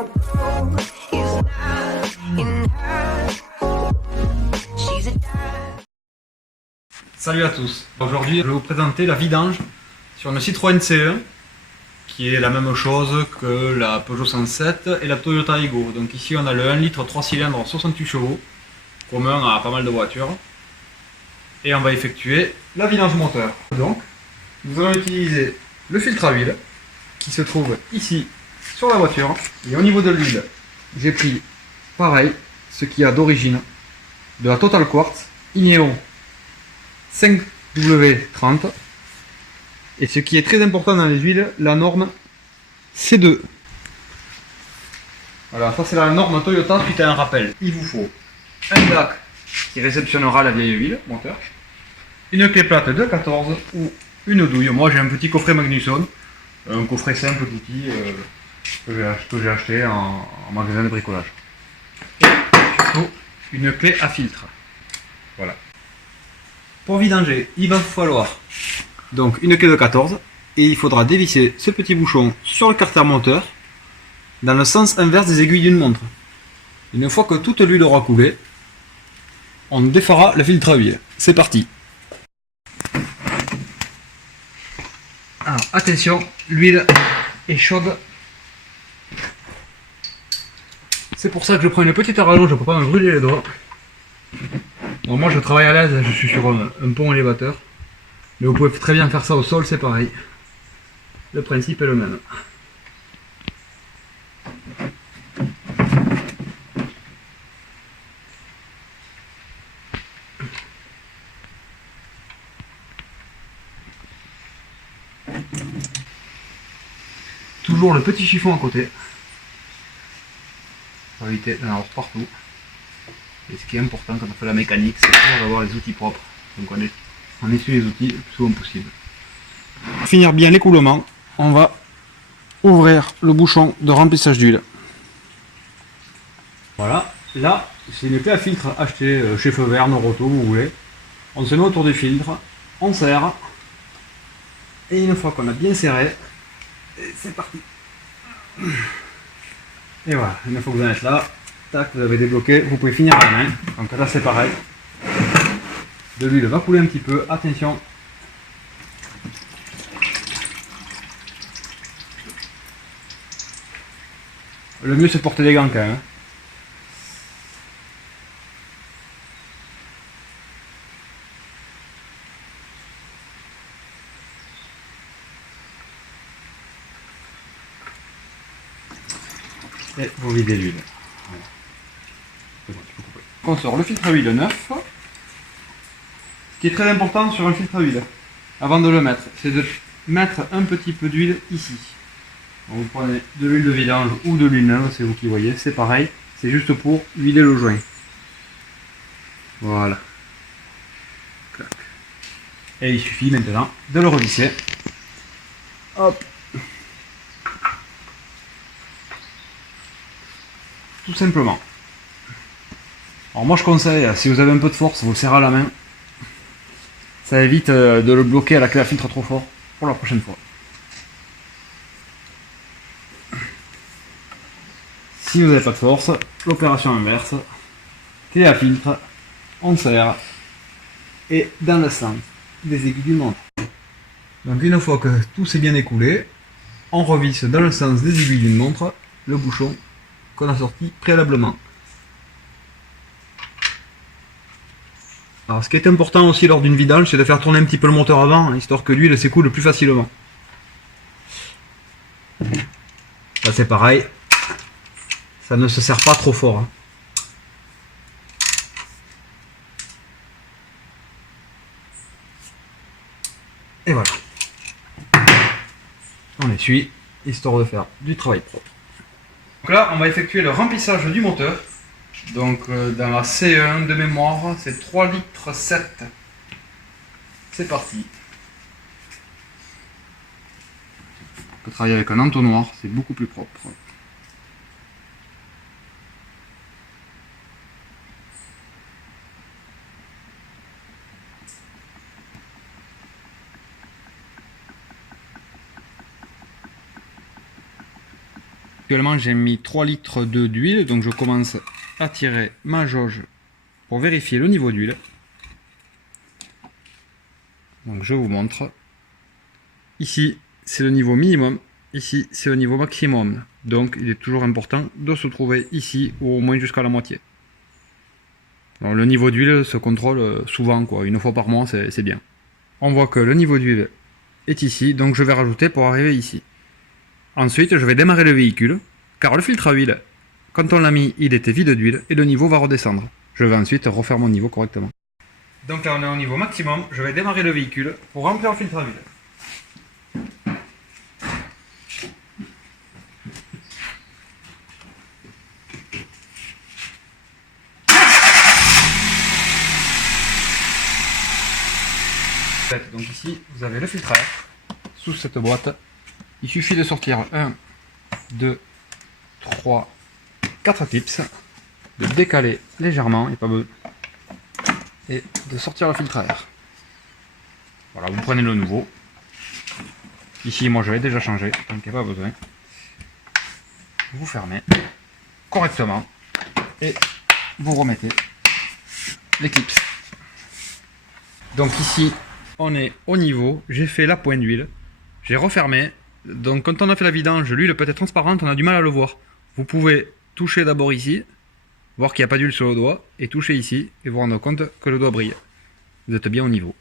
gold is not in her. She's a diamond. Salut à tous, aujourd'hui je vais vous présenter la vidange sur une Citroën C1 qui est la même chose que la Peugeot 107 et la Toyota Aygo. Donc ici on a le 1 litre 3 cylindres 68 chevaux, commun à pas mal de voitures, et on va effectuer la vidange moteur. Donc nous allons utiliser le filtre à huile qui se trouve ici sur la voiture, et au niveau de l'huile j'ai pris pareil ce qu'il y a d'origine de la Total Quartz Ineon 5W30, et ce qui est très important dans les huiles, la norme C2. Voilà, ça c'est la norme Toyota suite à un rappel. Il vous faut un bac qui réceptionnera la vieille huile moteur, une clé plate de 14 ou une douille. Moi j'ai un petit coffret Magnusson, un coffret simple d'outils que j'ai acheté en magasin de bricolage. Et surtout une clé à filtre. Voilà. Pour vidanger, il va vous falloir donc une clé de 14 et il faudra dévisser ce petit bouchon sur le carter moteur dans le sens inverse des aiguilles d'une montre. Une fois que toute l'huile aura coulé, on défera le filtre à huile. C'est parti. Alors attention, l'huile est chaude. C'est pour ça que je prends une petite rallonge pour pas me brûler les doigts. Bon, moi je travaille à l'aise, je suis sur un pont élévateur, mais vous pouvez très bien faire ça au sol, c'est pareil. Le principe est le même. Toujours le petit chiffon à côté, pour éviter d'en avoir partout. Et ce qui est important quand on fait la mécanique, c'est toujours d'avoir les outils propres. Donc on essuie les outils le plus souvent possible. Pour finir bien l'écoulement, on va ouvrir le bouchon de remplissage d'huile. Voilà, là c'est une clé à filtre achetée chez Feu Vert, Noroto, vous voulez. On se met autour du filtre, on serre, et une fois qu'on a bien serré, c'est parti. Et voilà, une fois que vous en êtes là, tac, vous avez débloqué, vous pouvez finir à la main. Donc là c'est pareil. De l'huile va couler un petit peu, attention. Le mieux c'est porter des gants quand même. Et vous videz l'huile. Voilà. C'est bon, tu peux couper. On sort le filtre à huile neuf. Ce qui est très important sur un filtre à huile, avant de le mettre, c'est de mettre un petit peu d'huile ici. Donc vous prenez de l'huile de vidange ou de l'huile neuve, c'est vous qui voyez, c'est pareil, c'est juste pour huiler le joint. Voilà. Clac. Et il suffit maintenant de le revisser. Hop. Tout simplement. Alors moi je conseille, si vous avez un peu de force, vous le serrez à la main. Ça évite de le bloquer à la clé à filtre trop fort pour la prochaine fois. Si vous n'avez pas de force, l'opération inverse, clé à filtre, on serre et dans le sens des aiguilles d'une montre. Donc une fois que tout s'est bien écoulé, on revisse dans le sens des aiguilles d'une montre le bouchon qu'on a sorti préalablement. Alors ce qui est important aussi lors d'une vidange, c'est de faire tourner un petit peu le moteur avant, histoire que l'huile s'écoule plus facilement. Là c'est pareil, ça ne se serre pas trop fort. Hein. Et voilà. On essuie, histoire de faire du travail propre. Donc là on va effectuer le remplissage du moteur. Donc dans la C1 de mémoire, c'est 3 litres 7. C'est parti. On peut travailler avec un entonnoir, c'est beaucoup plus propre. Actuellement j'ai mis 3 litres d'huile, donc je commence à tirer ma jauge pour vérifier le niveau d'huile. Donc je vous montre. Ici c'est le niveau minimum, ici c'est le niveau maximum. Donc il est toujours important de se trouver ici ou au moins jusqu'à la moitié. Alors, le niveau d'huile se contrôle souvent, quoi. Une fois par mois c'est bien. On voit que le niveau d'huile est ici, donc je vais rajouter pour arriver ici. Ensuite je vais démarrer le véhicule, car le filtre à huile, quand on l'a mis, il était vide d'huile et le niveau va redescendre. Je vais ensuite refaire mon niveau correctement. Donc là on est au niveau maximum, je vais démarrer le véhicule pour remplir le filtre à huile. Donc ici vous avez le filtre à air sous cette boîte. Il suffit de sortir 1, 2, 3, 4 clips, de décaler légèrement et de sortir le filtre à air. Voilà, vous prenez le nouveau. Ici moi je l'ai déjà changé, donc il n'y a pas besoin. Vous fermez correctement et vous remettez les clips. Donc ici on est au niveau, j'ai fait la pointe d'huile, j'ai refermé. Donc quand on a fait la vidange, l'huile peut être transparente, on a du mal à le voir. Vous pouvez toucher d'abord ici, voir qu'il n'y a pas d'huile sur le doigt, et toucher ici, et vous rendre compte que le doigt brille. Vous êtes bien au niveau.